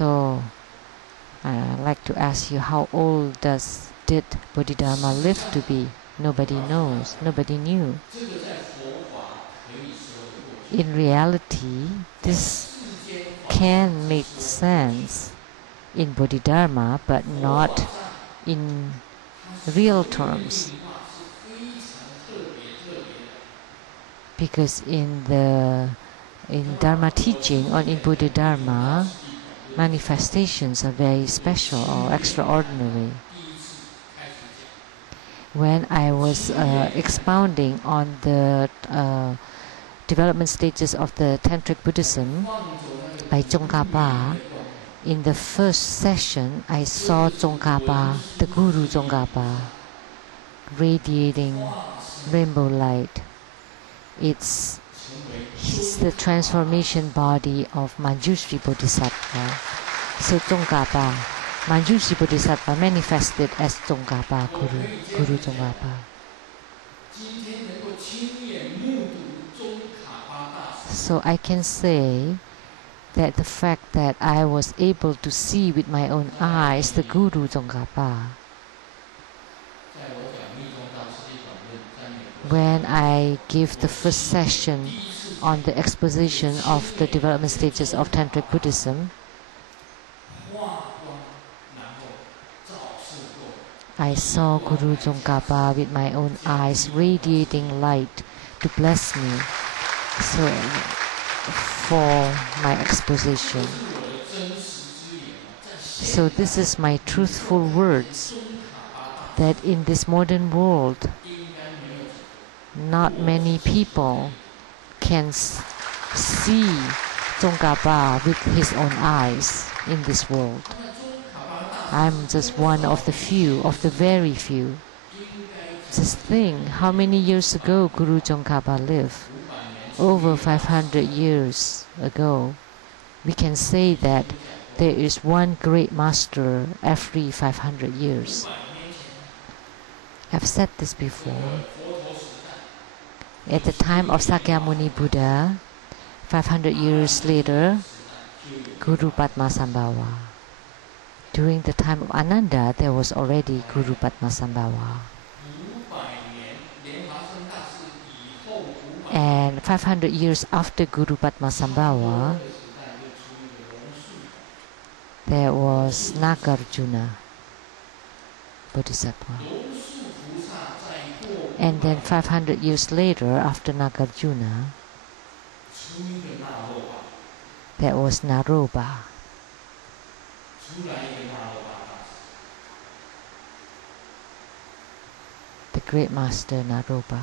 So I'd like to ask you, how old did Bodhidharma live to be? Nobody knows. Nobody knew. In reality, this can make sense in Bodhidharma, but not in real terms. Because in Dharma teaching or in Bodhidharma, manifestations are very special or extraordinary. When I was expounding on the development stages of the Tantric Buddhism by Tsongkhapa, in the first session I saw Tsongkhapa, the Guru Tsongkhapa, radiating rainbow light. He's the transformation body of Manjushri Bodhisattva. So Tsongkhapa, Manjushri Bodhisattva manifested as Tsongkhapa, Guru Tsongkhapa. So I can say that the fact that I was able to see with my own eyes the Guru Tsongkhapa, when I gave the first session on the exposition of the development stages of Tantric Buddhism, I saw Guru Tsongkhapa with my own eyes radiating light to bless me for my exposition. So this is my truthful words, that in this modern world, not many people can see Tsongkhapa with his own eyes in this world. I'm just one of the few, of the very few. Just think how many years ago Guru Tsongkhapa lived. Over 500 years ago. We can say that there is one great master every 500 years. I've said this before. At the time of Sakyamuni Buddha, 500 years later, Guru Padmasambhava. During the time of Ananda, there was already Guru Padmasambhava. And 500 years after Guru Padmasambhava, there was Nagarjuna Bodhisattva. And then 500 years later, after Nagarjuna, there was Naropa. The great master Naropa.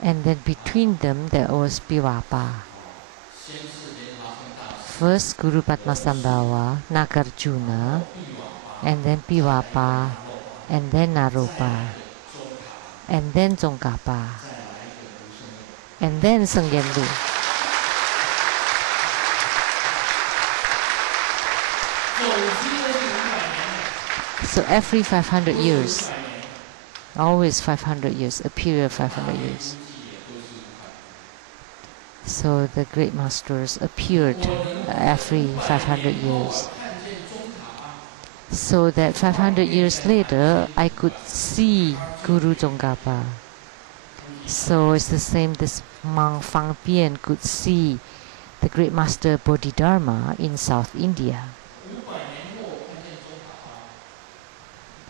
And then between them there was Pivapa. First Guru Padmasambhava, Nagarjuna, and then Pivapa, and then Naropa, and then Tsongkhapa, and then Sheng-yen. So every 500 years, always 500 years, a period of 500 years. So the great masters appeared every 500 years. So that 500 years later, I could see Guru Tsongkhapa. So it's the same, this monk Fang Bian could see the great master Bodhidharma in South India.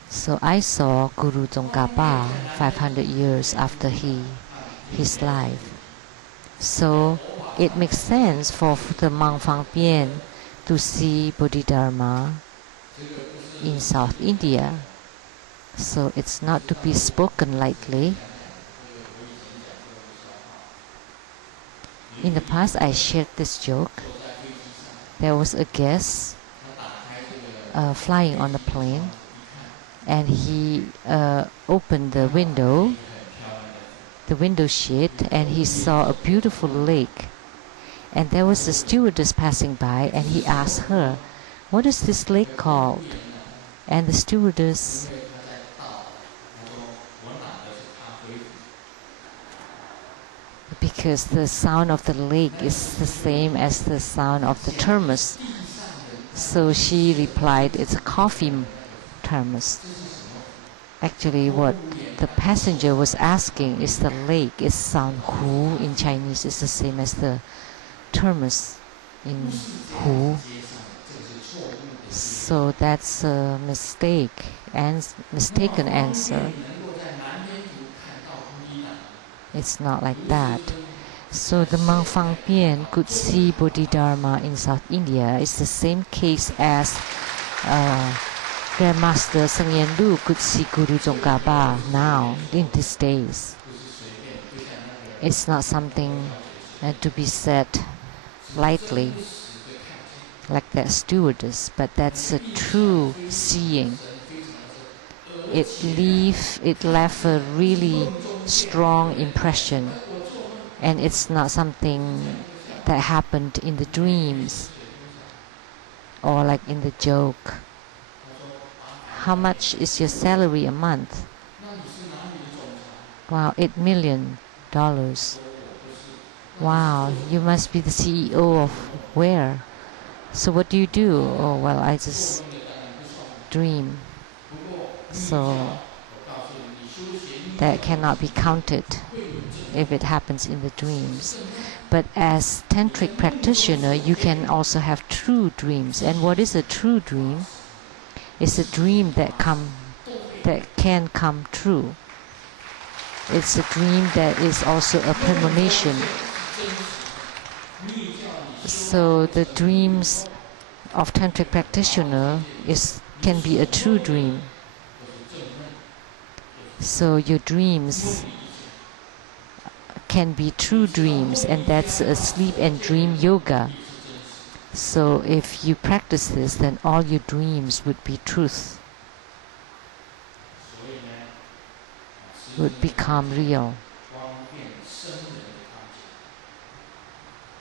So I saw Guru Tsongkhapa 500 years after his life. So it makes sense for the monk Fang Bian to see Bodhidharma in South India. So it's not to be spoken lightly. In the past, I shared this joke. There was a guest flying on the plane, and he opened the window sheet, and he saw a beautiful lake. And there was a stewardess passing by, and he asked her, "What is this lake called?" And the stewardess because the sound of the lake is the same as the sound of the thermos. So she replied, it's a coffee thermos. Actually, what the passenger was asking is the lake is sound hu in Chinese is the same as the thermos in hu. So that's a mistake and mistaken answer. It's not like that. So the monk Fang Bian could see Bodhidharma in South India. It's the same case as Grandmaster Sheng-yen could see Guru Tsongkhapa now, in these days. It's not something to be said lightly, like that stewardess, but that's a true seeing. It left a really strong impression, and it's not something that happened in the dreams or like in the joke. How much is your salary a month? Wow, $8 million. Wow, you must be the CEO of where? So what do you do? Oh, well, I just dream. So that cannot be counted if it happens in the dreams. But as tantric practitioner, you can also have true dreams. And what is a true dream? It's a dream that can come true. It's a dream that is also a premonition. So the dreams of tantric practitioner can be a true dream. So your dreams can be true dreams, and that's a sleep and dream yoga. So if you practice this, then all your dreams would be truth, would become real.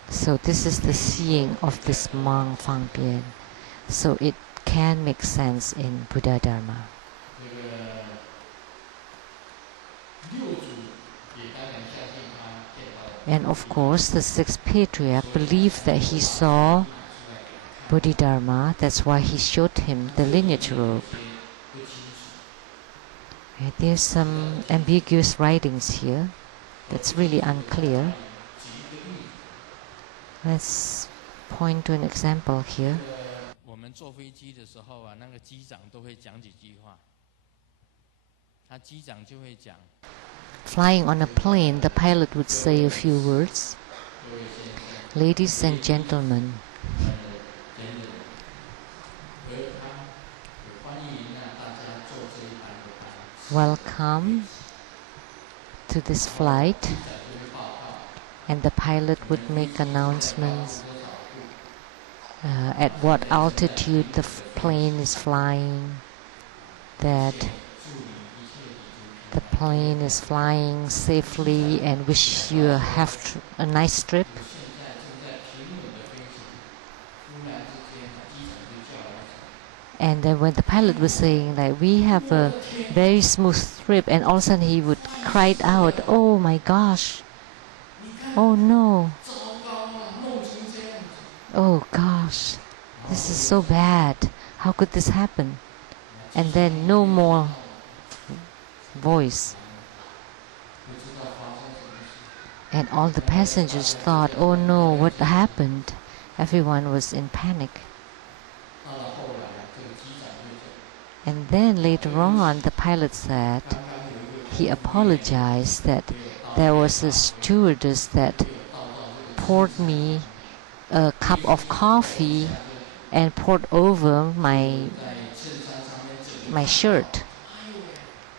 So this is the seeing of this monk Fang Bian. So it can make sense in Buddha Dharma. And of course, the sixth patriarch believed that he saw Bodhidharma. That's why he showed him the lineage robe. Okay, there's some ambiguous writings here. That's really unclear. Let's point to an example here. Flying on a plane, the pilot would say a few words. Ladies and gentlemen, welcome to this flight. And the pilot would make announcements at what altitude the plane is flying, that the plane is flying safely and wish you have a nice trip. And then when the pilot was saying that we have a very smooth trip, and all of a sudden he would cry out, "Oh my gosh! Oh no! Oh gosh! This is so bad! How could this happen?" And then no more voice. And all the passengers thought, "Oh no, what happened?" Everyone was in panic. And then later on, the pilot said he apologized that there was a stewardess that poured me a cup of coffee and poured over my shirt.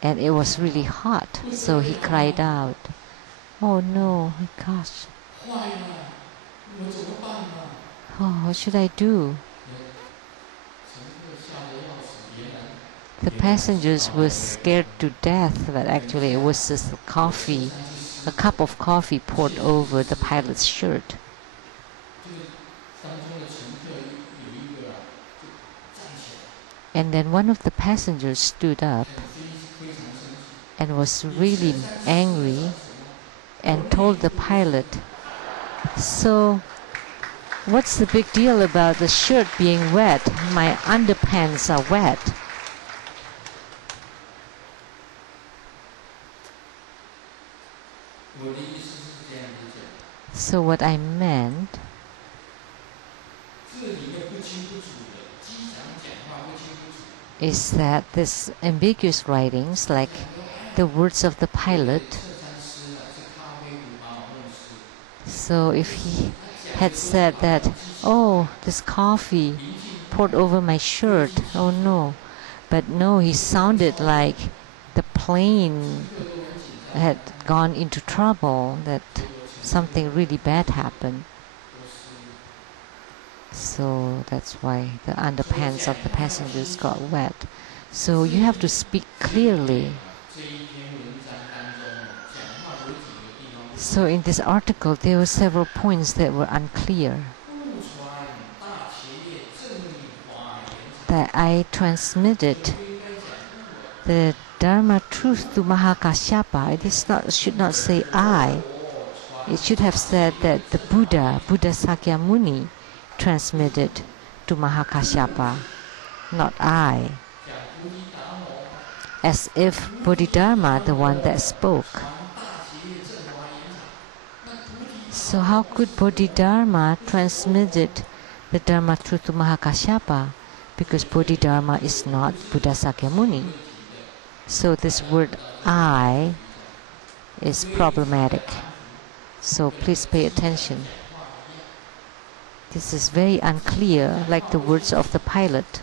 And it was really hot, so he cried out, "Oh no, my gosh. Oh, what should I do?" The passengers were scared to death, but actually it was just a cup of coffee poured over the pilot's shirt. And then one of the passengers stood up and was really angry and told the pilot, "So, what's the big deal about the shirt being wet? My underpants are wet." So what I meant is that this ambiguous writings, like the words of the pilot, so if he had said that, "Oh, this coffee poured over my shirt, oh no," but no, he sounded like the plane had gone into trouble, that something really bad happened. So that's why the underpants of the passengers got wet. So you have to speak clearly. So in this article, there were several points that were unclear, that I transmitted the Dharma truth to Mahakasyapa. It should not say I. It should have said that the Buddha Sakyamuni, transmitted to Mahakasyapa, not I. As if Bodhidharma, the one that spoke. So how could Bodhidharma transmitted the Dharma truth to Mahakasyapa? Because Bodhidharma is not Buddha Sakyamuni. So this word I is problematic. So please pay attention. This is very unclear, like the words of the pilot.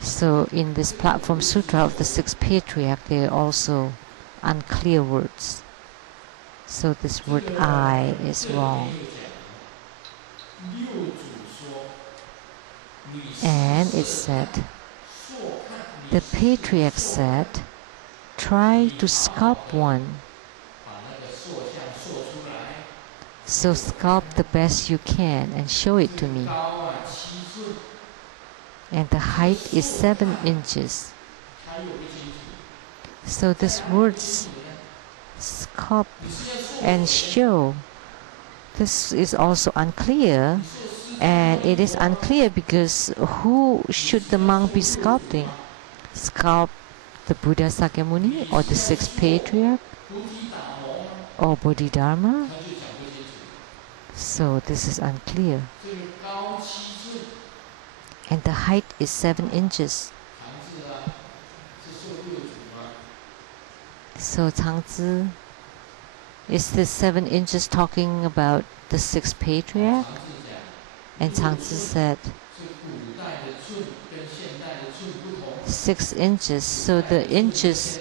So in this platform sutra of the sixth patriarch, there are also unclear words. So this word I is wrong. And it said, the patriarch said, "Try to sculpt one. So sculpt the best you can and show it to me." And the height is 7 inches. So this words sculpt and show, this is also unclear. And it is unclear because who should the monk be sculpting? Sculpt the Buddha Sakyamuni or the sixth patriarch or Bodhidharma? So this is unclear. And the height is 7 inches. So Tsang, is this 7 inches talking about the sixth patriarch? And Tsang said 6 inches. So the inches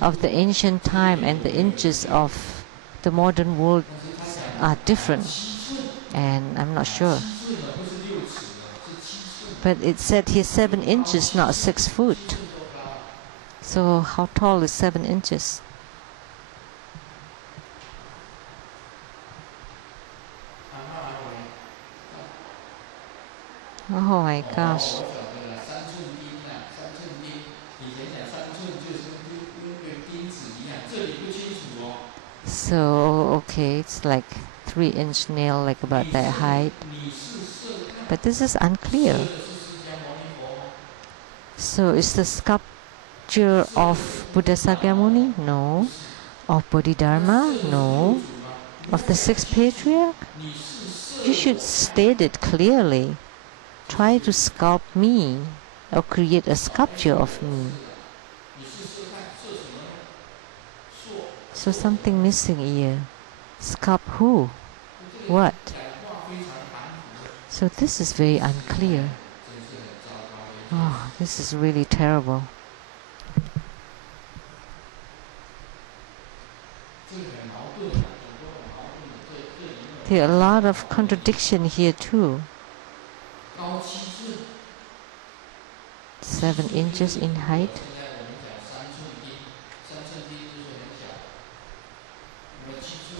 of the ancient time and the inches of the modern world are different. And I'm not sure. But it said here 7 inches, not 6 foot. So how tall is 7 inches? Oh my gosh. So, okay, it's like 3-inch nail, like about that height. But this is unclear. So is the sculpture of Buddha Sakyamuni? No. Of Bodhidharma? No. Of the sixth patriarch? You should state it clearly. Try to sculpt me or create a sculpture of me. So something missing here. Sculpt who? What? So this is very unclear. Oh, this is really terrible. There are a lot of contradiction here too. 7 inches in height.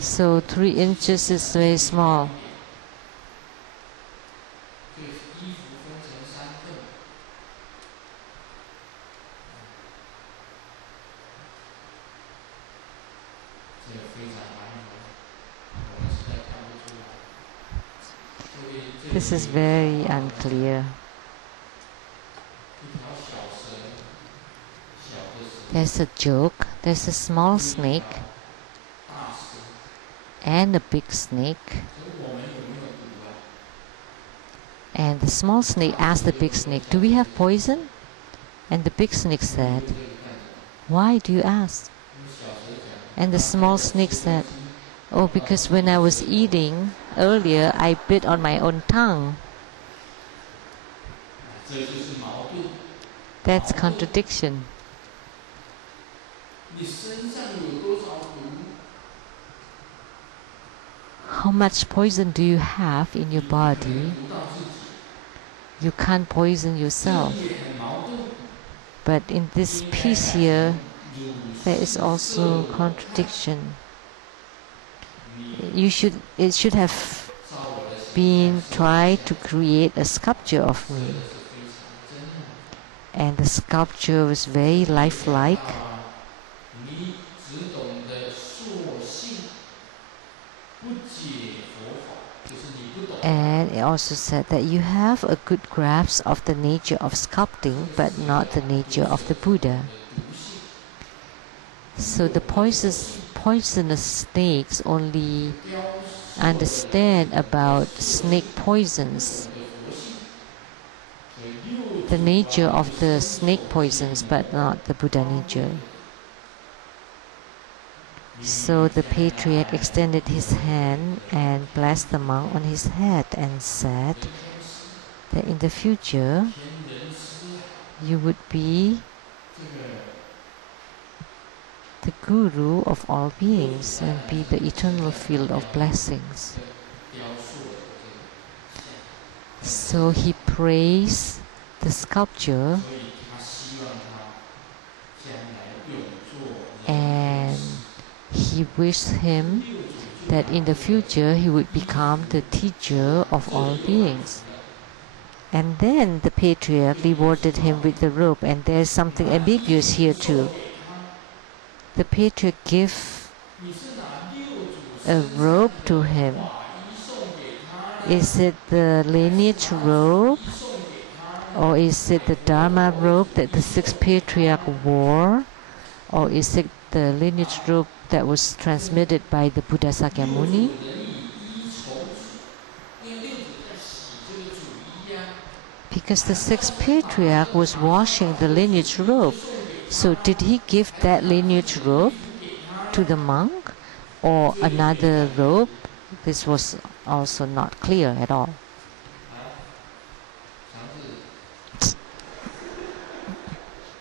So 3 inches is very small. This is very unclear. There's a joke. There's a small snake and a big snake. And the small snake asked the big snake, "Do we have poison?" And the big snake said, "Why do you ask?" And the small snake said, "Oh, because when I was eating earlier, I bit on my own tongue." That's contradiction. How much poison do you have in your body? You can't poison yourself. But in this piece here, there is also contradiction. It should have been tried to create a sculpture of me. And the sculpture was very lifelike. And it also said that you have a good grasp of the nature of sculpting, but not the nature of the Buddha. So the poisonous snakes only understand about snake poisons, the nature of the snake poisons, but not the Buddha nature. So the Patriarch extended his hand and blessed the monk on his head and said that in the future you would be the guru of all beings and be the eternal field of blessings. So he praised the sculpture and he wished him that in the future he would become the teacher of all beings. And then the Patriarch rewarded him with the robe, and there's something ambiguous here too. The Patriarch gave a robe to him. Is it the lineage robe, or is it the Dharma robe that the sixth Patriarch wore, or is it the lineage robe that was transmitted by the Buddha Sakyamuni? Because the sixth Patriarch was washing the lineage robe. So did he give that lineage robe to the monk or another robe? This was also not clear at all.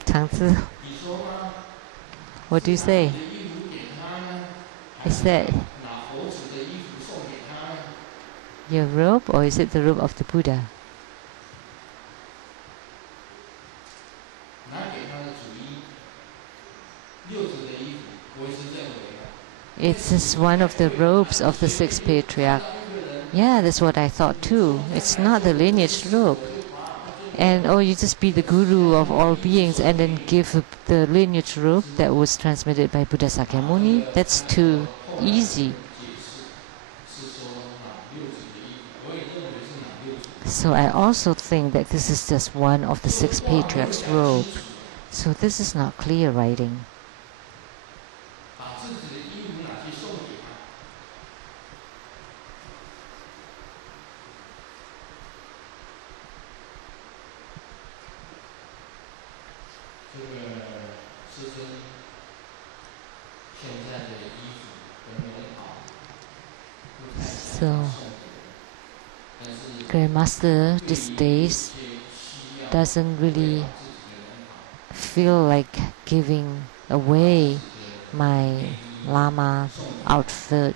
Changzi, what do you say? Is that your robe, or is it the robe of the Buddha? It's just one of the robes of the sixth Patriarch. Yeah, that's what I thought too. It's not the lineage robe. And you just be the guru of all beings and then give the lineage robe that was transmitted by Buddha Sakyamuni. That's too easy. So I also think that this is just one of the six Patriarchs' robe. So this is not clear writing. So, Grandmaster these days doesn't really feel like giving away my Lama outfit,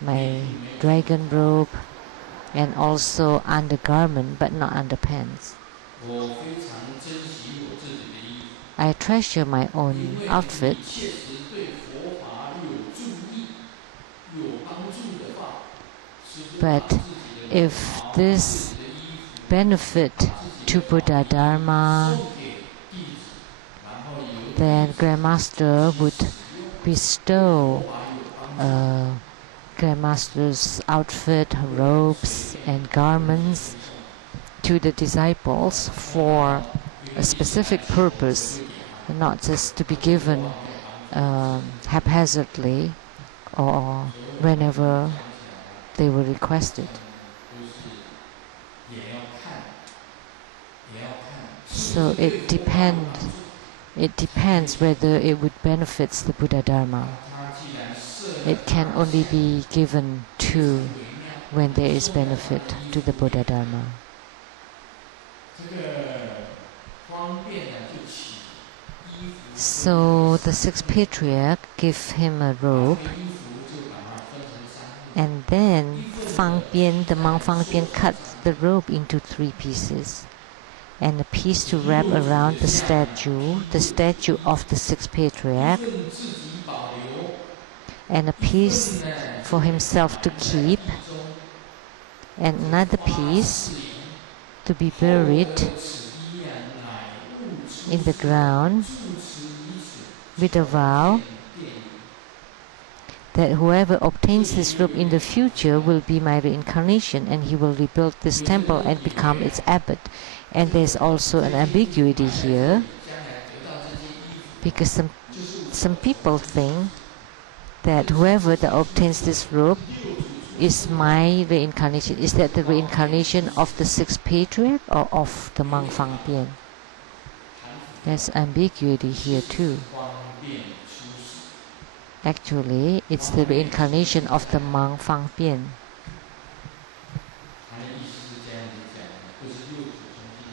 my dragon robe, and also undergarment, but not underpants. I treasure my own outfit. But if this benefit to Buddha Dharma, then Grandmaster would bestow a Grandmaster's outfit, robes, and garments to the disciples for a specific purpose, and not just to be given haphazardly or whenever they were requested. So it depends whether it would benefit the Buddha Dharma. It can only be given to when there is benefit to the Buddha Dharma. So the sixth patriarch gave him a robe, and then the monk Fang Bian cut the robe into 3 pieces, and a piece to wrap around the statue of the sixth patriarch, and a piece for himself to keep, and another piece to be buried in the ground with a vow that whoever obtains this robe in the future will be my reincarnation, and he will rebuild this temple and become its abbot. And there's also an ambiguity here, because some people think that whoever that obtains this robe is my reincarnation. Is that the reincarnation of the sixth patriarch or of the monk Fang Bian? There's ambiguity here too. Actually, it's the reincarnation of the monk Fang Bian.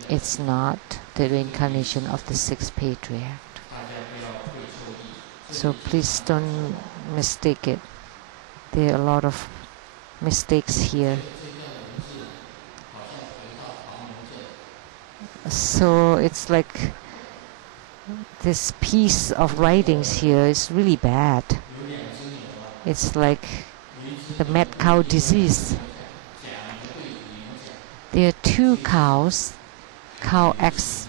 It's not the reincarnation of the sixth patriarch. So please don't mistake it. There are a lot of mistakes here. So it's like this piece of writings here is really bad. It's like the mad cow disease. There are 2 cows. Cow X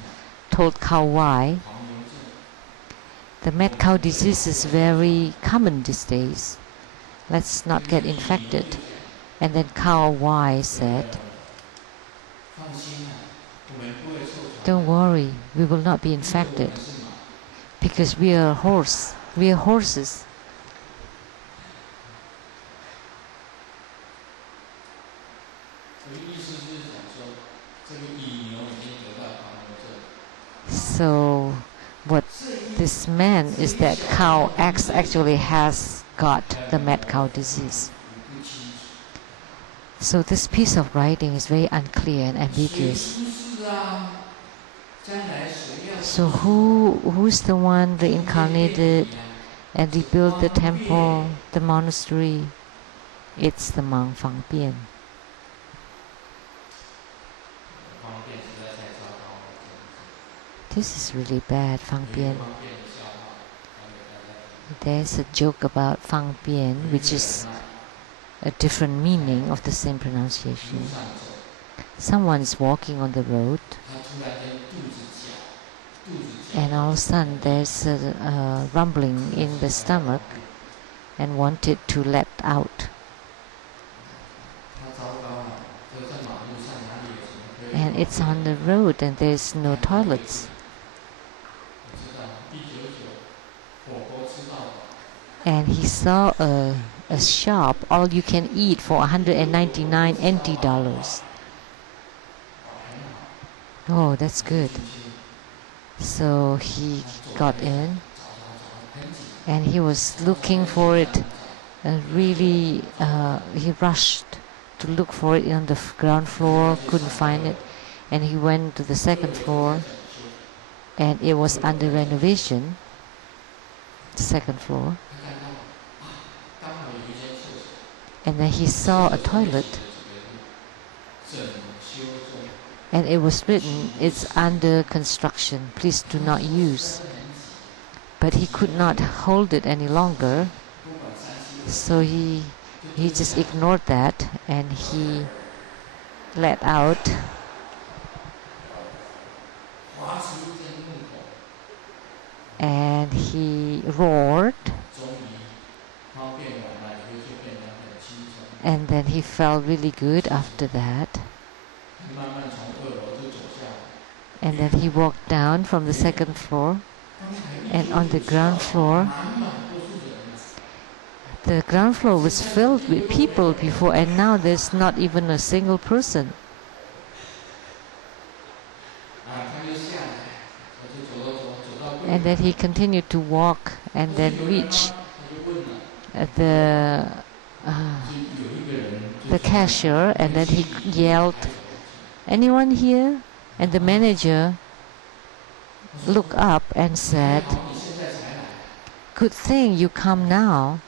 told cow Y. The mad cow disease is very common these days. Let's not get infected. And then cow Y said, don't worry, we will not be infected, because we are horses. So what this meant is that cow X actually has got the mad cow disease. So this piece of writing is very unclear and ambiguous. So who's the one reincarnated and rebuilt the temple, the monastery? It's the monk Fang Bian. This is really bad, Fang Bian. There's a joke about Fang Bian, which is a different meaning of the same pronunciation. Someone is walking on the road, and all of a sudden there's a rumbling in the stomach and wanted to let out. And it's on the road and there's no toilets. And he saw a shop, all you can eat, for 199 NT dollars. Oh, that's good. So he got in and he was looking for it, and really he rushed to look for it on the ground floor, couldn't find it, and he went to the second floor and it was under renovation, the second floor. And then he saw a toilet, and it was written, it's under construction, please do not use. But he could not hold it any longer, so he just ignored that, and he let out. And he roared. And then he felt really good after that. And then he walked down from the second floor, and on the ground floor was filled with people before, and now there's not even a single person. And then he continued to walk and then reach the cashier, and then he yelled, "Anyone here?" And the manager looked up and said, "Good thing you come now.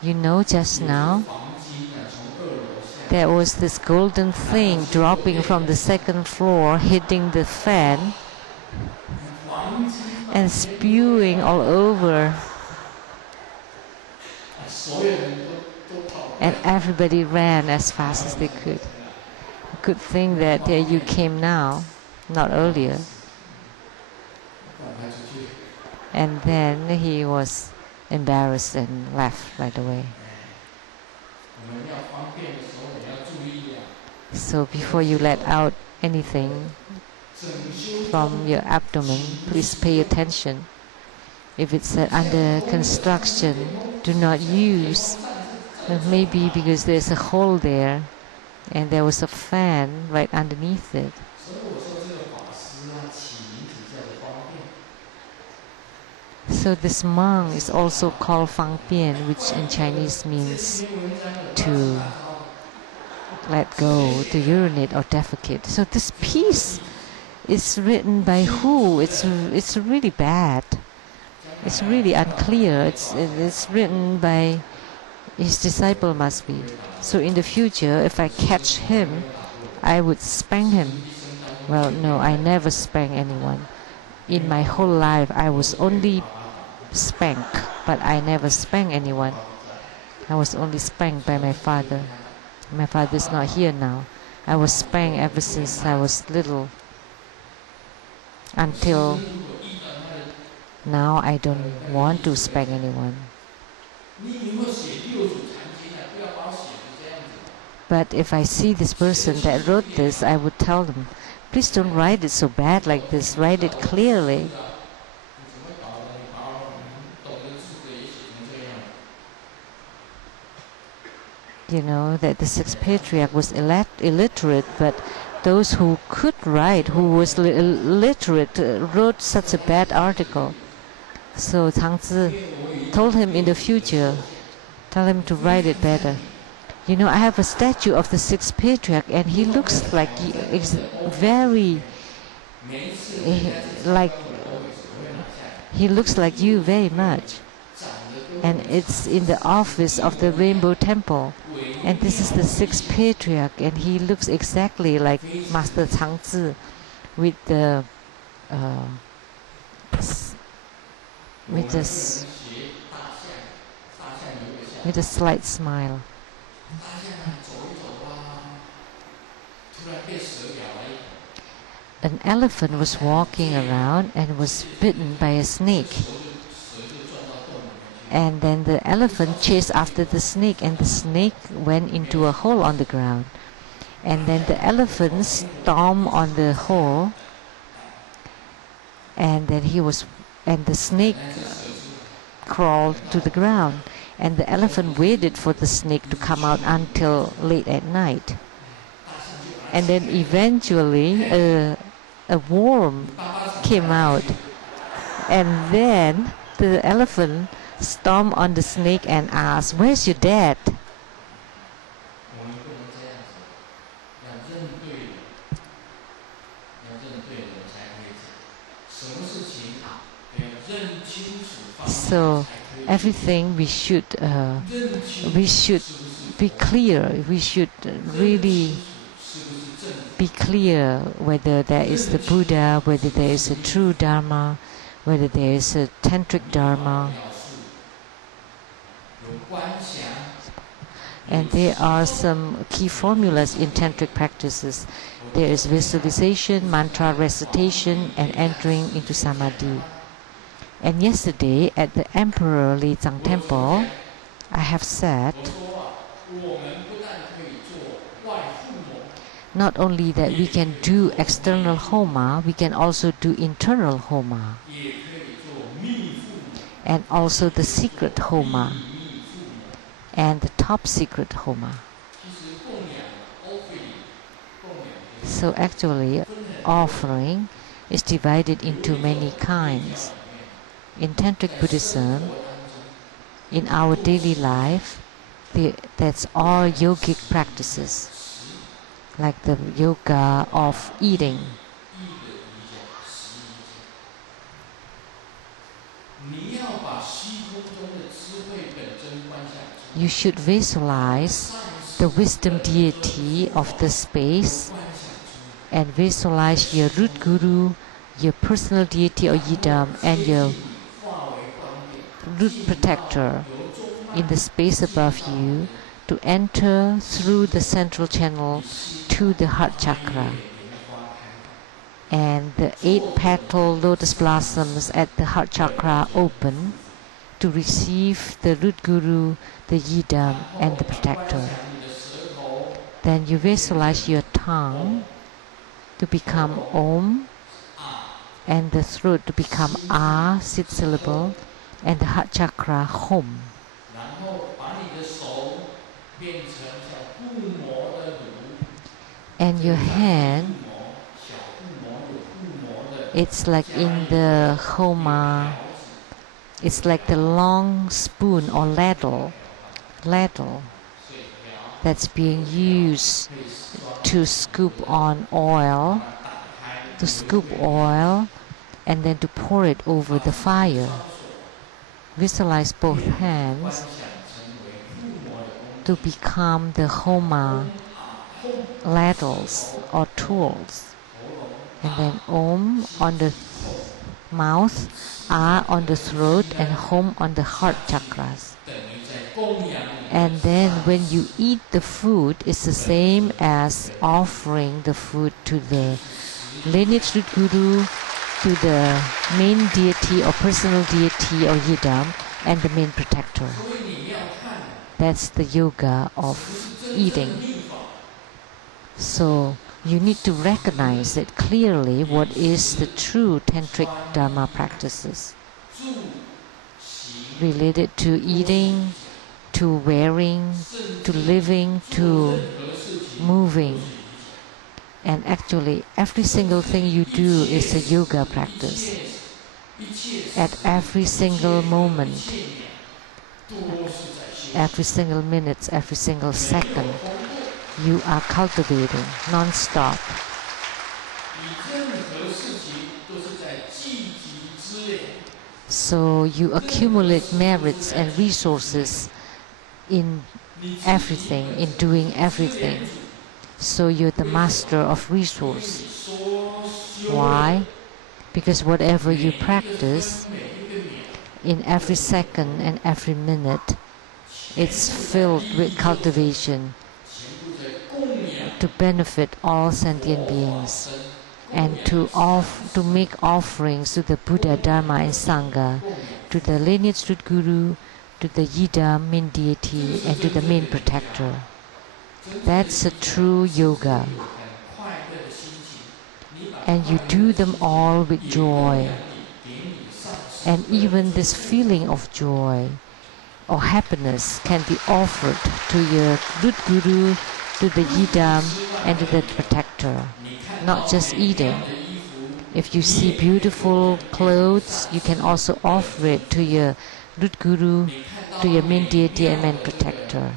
You know, just now there was this golden thing dropping from the second floor, hitting the fan and spewing all over. And everybody ran as fast as they could. Good thing that you came now, not earlier." And then he was embarrassed and left right away. So before you let out anything from your abdomen, please pay attention. If it's under construction, do not use. Maybe because there's a hole there and there was a fan right underneath it. So this monk is also called Fang Bian, which in Chinese means to let go, to urinate or defecate. So this piece is written by who? It's really bad. It's really unclear. It's written by his disciple, must be. So in the future, if I catch him, I would spank him. Well, no, I never spank anyone. In my whole life, I was only spanked, but I never spanked anyone. I was only spanked by my father. My father is not here now. I was spanked ever since I was little. Until now, I don't want to spank anyone. But if I see this person that wrote this, I would tell them, please don't write it so bad like this. Write it clearly. You know, that the sixth patriarch was illiterate, but those who could write, who was illiterate, wrote such a bad article. So Tsang told him in the future, tell him to write it better. You know, I have a statue of the sixth patriarch, and he looks like he looks like you very much. And it's in the office of the Rainbow Temple. And this is the sixth patriarch, and he looks exactly like Master Tsang with the slight smile. An elephant was walking around and was bitten by a snake. And then the elephant chased after the snake, and the snake went into a hole on the ground. And then the elephant stomped on the hole, and then the snake crawled to the ground. And the elephant waited for the snake to come out until late at night. And then eventually a worm came out. And then the elephant stomped on the snake and asked, "Where's your dad?" So everything we should be clear. We should really be clear whether there is the Buddha, whether there is a true Dharma, whether there is a tantric Dharma. And there are some key formulas in tantric practices. There is visualization, mantra recitation, and entering into samadhi. And yesterday at the Emperor Lian Temple, I have said Not only that we can do external homa, we can also do internal homa. And also the secret homa. And the top secret homa. So actually, offering is divided into many kinds. In Tantric Buddhism, in our daily life, that's all yogic practices, like the yoga of eating. You should visualize the wisdom deity of the space and visualize your root guru, your personal deity or yidam, and your root protector in the space above you to enter through the central channel to the heart chakra. And the 8-petal lotus blossoms at the heart chakra open to receive the root guru, the yidam, and the protector. Then you visualize your tongue to become Om, and the throat to become A, 6 syllable, and the heart chakra Hum. And your hand, it's like in the homa, it's like the long spoon or ladle that's being used to scoop on oil, and then to pour it over the fire. Visualize both hands to become the homa ladles or tools. And then Om on the mouth, A on the throat, and Hum on the heart chakras. And then when you eat the food, it's the same as offering the food to the lineage root guru, to the main deity or personal deity or yidam, and the main protector. That's the yoga of eating. So you need to recognize it clearly what is the true tantric dharma practices related to eating, to wearing, to living, to moving. And actually every single thing you do is a yoga practice. At every single moment, every single minute, every single second, you are cultivating non-stop. So you accumulate merits and resources in everything, in doing everything. So you're the master of resource. Why? Because whatever you practice, in every second and every minute, it's filled with cultivation to benefit all sentient beings, and to make offerings to the Buddha, Dharma, and Sangha, to the lineage root guru, to the yidam, main deity, and to the main protector. That's a true yoga. And you do them all with joy. And even this feeling of joy or happiness can be offered to your root guru, to the yidam, and to the protector, not just eating. If you see beautiful clothes, you can also offer it to your root guru, to your main deity and main protector.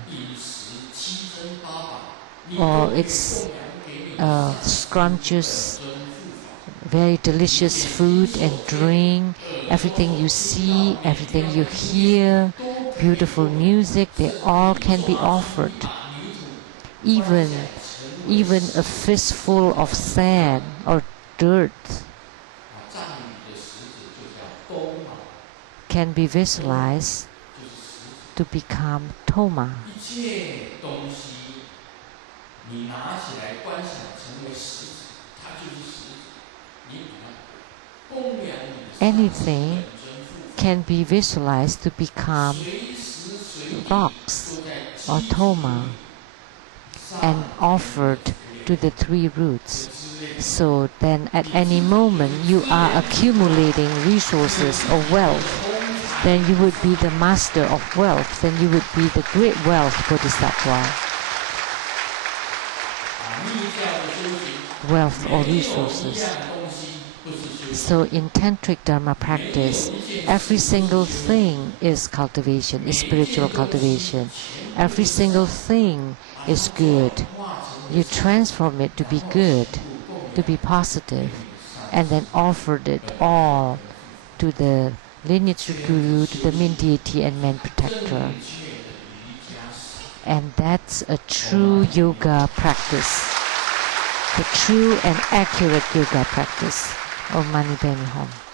Or it's scrumptious, very delicious food and drink, everything you see, everything you hear, beautiful music, they all can be offered. Even a fistful of sand or dirt can be visualized to become Toma. Anything can be visualized to become box or toma and offered to the three roots. So then at any moment you are accumulating resources or wealth, then you would be the master of wealth, then you would be the great wealth Bodhisattva. Wealth or resources. So in Tantric Dharma practice, every single thing is cultivation, is spiritual cultivation. Every single thing is good. You transform it to be good, to be positive, and then offered it all to the lineage guru, to the main deity and main protector. And that's a true yoga practice, the true and accurate yoga practice. Om Mani Padme Hum.